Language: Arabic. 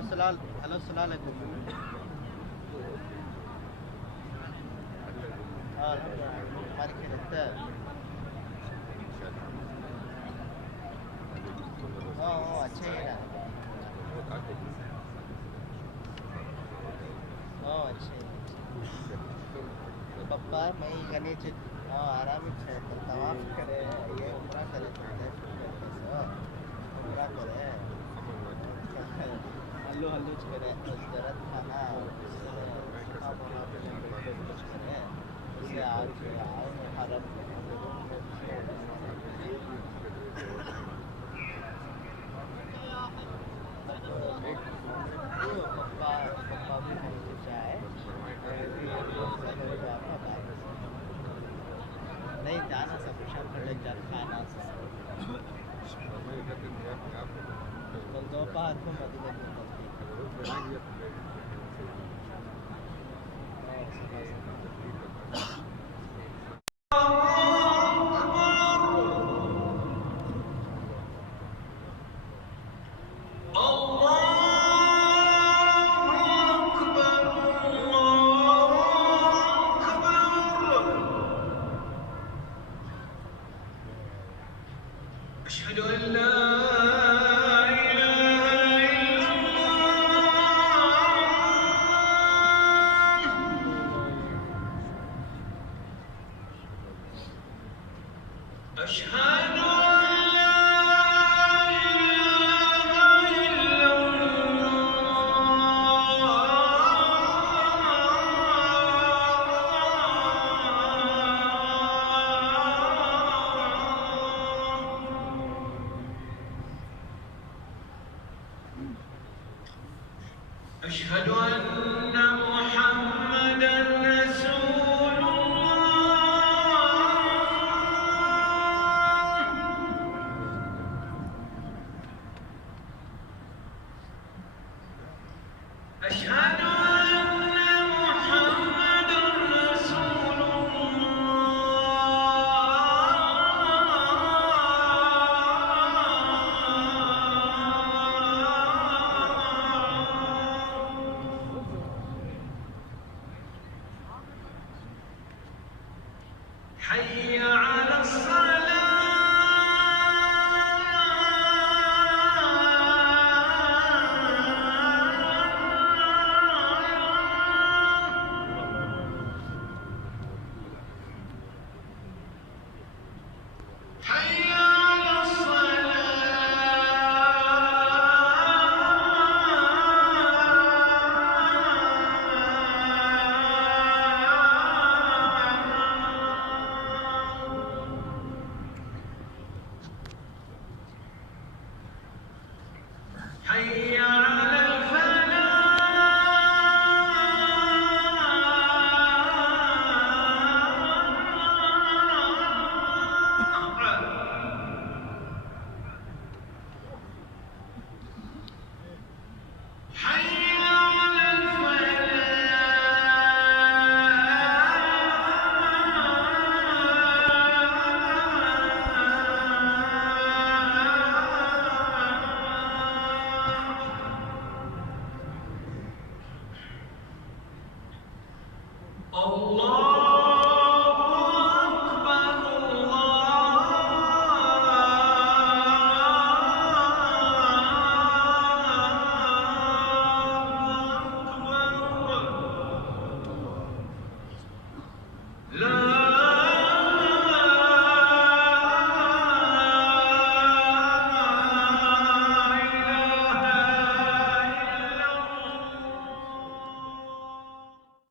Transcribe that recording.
हेलो अस्सलाम वालेकुम। हाँ हमारे खैरियत है। हाँ अच्छा ही रहा। हाँ अच्छे पप्पा मैं गने हाँ आराम है तो तवाफ करे ये उम्रा करे तो उम्रा करे हल्लू हल्लू करे ज़रूरत खाना कुछ करे उससे आज हरम पप्पा पप्पा भी हमसे चाहे नहीं जाना सब शाम खड़े जान खाना कल दोपहर को मदीना में أشهد أن لا أشهد أشهد أن محمدًا رسول الله. أشهد